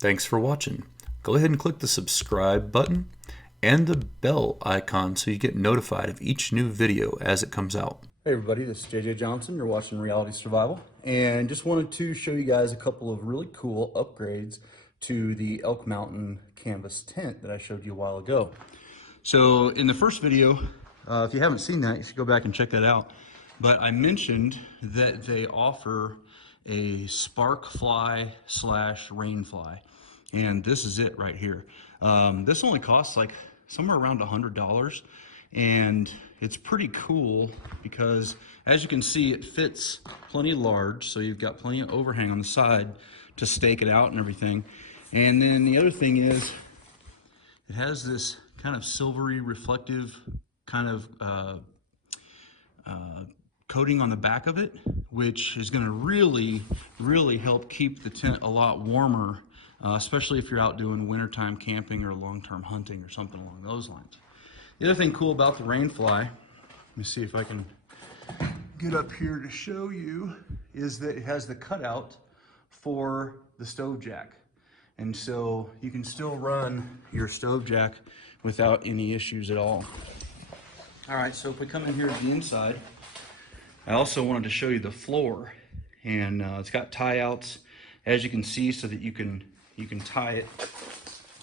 Thanks for watching. Go ahead and click the subscribe button and the bell icon so you get notified of each new video as it comes out. Hey everybody, this is JJ Johnson. You're watching Reality Survival, and just wanted to show you guys a couple of really cool upgrades to the Elk Mountain canvas tent that I showed you a while ago. So in the first video, if you haven't seen that, you should go back and check that out. But I mentioned that they offer a spark fly / rain fly, and this is it right here. This only costs like somewhere around $100, and it's pretty cool because, as you can see, it fits plenty large, so you've got plenty of overhang on the side to stake it out and everything. And then the other thing is it has this kind of silvery reflective kind of coating on the back of it, which is going to really help keep the tent a lot warmer, especially if you're out doing wintertime camping or long-term hunting or something along those lines. The other thing cool about the rain fly, let me see if I can get up here to show you, is that it has the cutout for the stove jack. And so you can still run your stove jack without any issues at all. All right, so if we come in here to the inside, I also wanted to show you the floor, and it's got tie outs, as you can see, so that you can tie it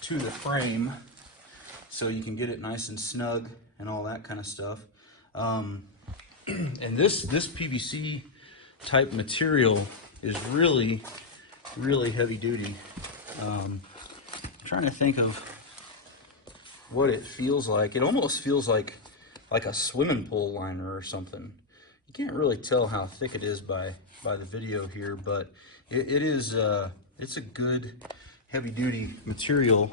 to the frame, so you can get it nice and snug and all that kind of stuff. And this PVC type material is really heavy duty. I'm trying to think of what it feels like. It almost feels like a swimming pool liner or something. You can't really tell how thick it is by the video here, but it is it's a good heavy duty material.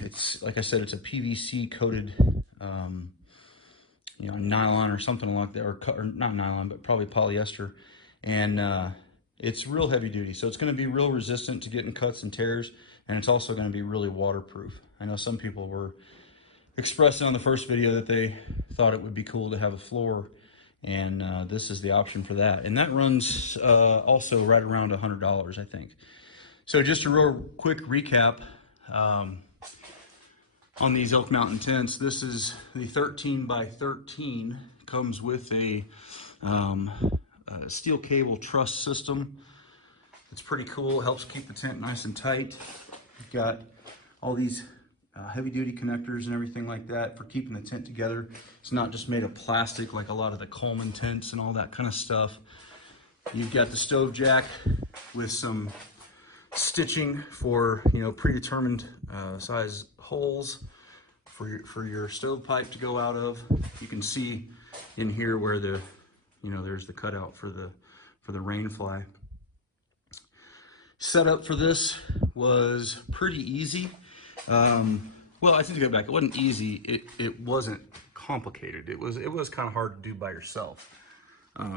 It's, like I said, it's a PVC coated nylon or something like that, or not nylon, but probably polyester, and it's real heavy duty, so it's going to be real resistant to getting cuts and tears, and it's also going to be really waterproof. I know some people were expressing on the first video that they thought it would be cool to have a floor, and this is the option for that, and that runs also right around $100, I think. So just a real quick recap on these Elk Mountain tents. This is the 13 by 13, comes with a steel cable truss system. It's pretty cool, helps keep the tent nice and tight. You've got all these heavy duty connectors and everything like that for keeping the tent together. It's not just made of plastic like a lot of the Coleman tents and all that kind of stuff. You've got the stove jack with some stitching for, predetermined size holes for your stovepipe to go out of. You can see in here where the there's the cutout for the rain fly. Setup for this was pretty easy. Well, I think to go back, it wasn't easy. It wasn't complicated. It was kind of hard to do by yourself,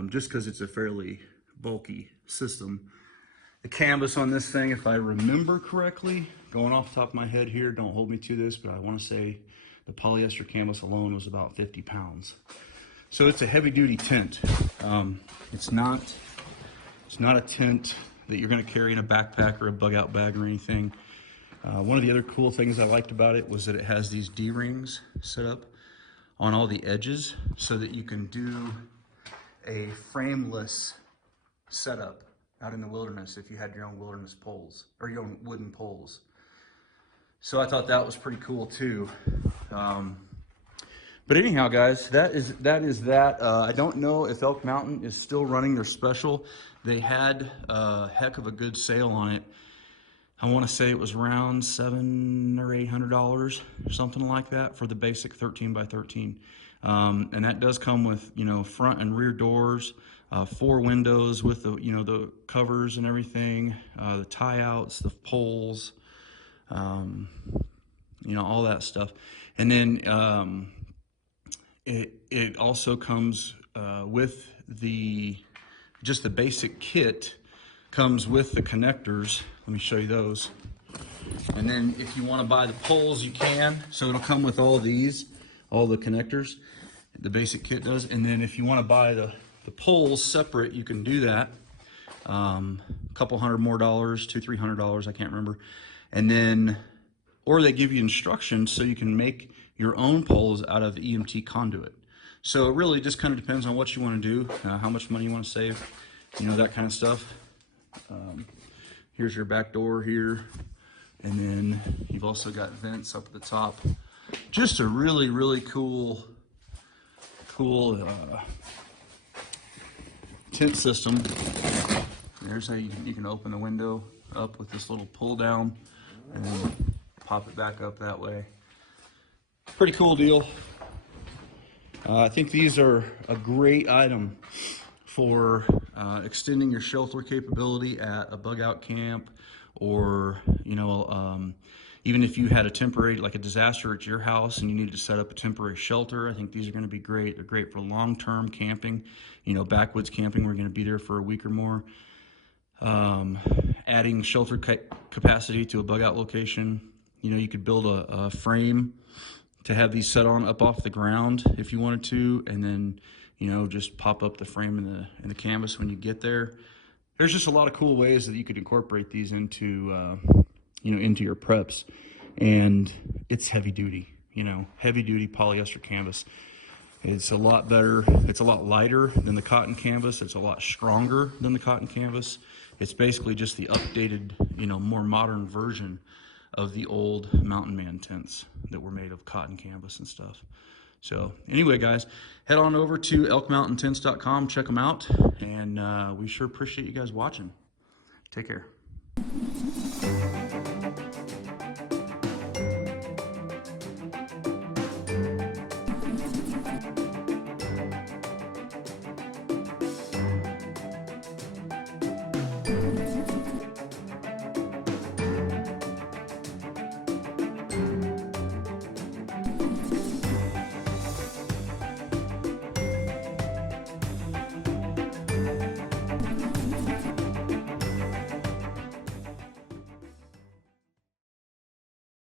just because it's a fairly bulky system. The canvas on this thing, if I remember correctly, going off the top of my head here, don't hold me to this, but I want to say the polyester canvas alone was about 50 pounds. So it's a heavy duty tent. It's not a tent that you're going to carry in a backpack or a bug out bag or anything. One of the other cool things I liked about it was that it has these D-rings set up on all the edges so that you can do a frameless setup out in the wilderness if you had your own wilderness poles or your own wooden poles. So I thought that was pretty cool too. But anyhow, guys, that is that. I don't know if Elk Mountain is still running their special. They had a heck of a good sale on it. I want to say it was around $700 or $800 or something like that for the basic 13 by 13. And that does come with, front and rear doors, 4 windows with the covers and everything, the tie outs, the poles, all that stuff. And then it also comes with just the basic kit comes with the connectors. Let me show you those. And then if you want to buy the poles, you can. So it'll come with all the connectors, the basic kit does. And then if you want to buy the poles separate, you can do that. a couple $100 more, $200-$300, I can't remember. And then, or they give you instructions so you can make your own poles out of EMT conduit. So it really just kind of depends on what you want to do, how much money you want to save, you know, that kind of stuff. Here's your back door here, and then you've also got vents up at the top. Just a really, really cool tent system. There's how you can open the window up with this little pull down and then pop it back up that way. Pretty cool deal. I think these are a great item for extending your shelter capability at a bug out camp, or, you know, even if you had a temporary, like a disaster at your house and you needed to set up a temporary shelter. I think these are going to be great. They're great for long-term camping, you know, backwoods camping. We're going to be there for a week or more. Adding shelter capacity to a bug out location. You know, you could build a frame to have these set on up off the ground if you wanted to, and then, you know, just pop up the frame in the canvas when you get there. There's just a lot of cool ways that you could incorporate these into you know, into your preps. And it's heavy duty, you know, heavy duty polyester canvas. It's a lot better, it's a lot lighter than the cotton canvas, it's a lot stronger than the cotton canvas. It's basically just the updated, you know, more modern version of the old Mountain Man tents that were made of cotton canvas and stuff. So anyway, guys, head on over to elkmountaintents.com, check them out, and we sure appreciate you guys watching. Take care.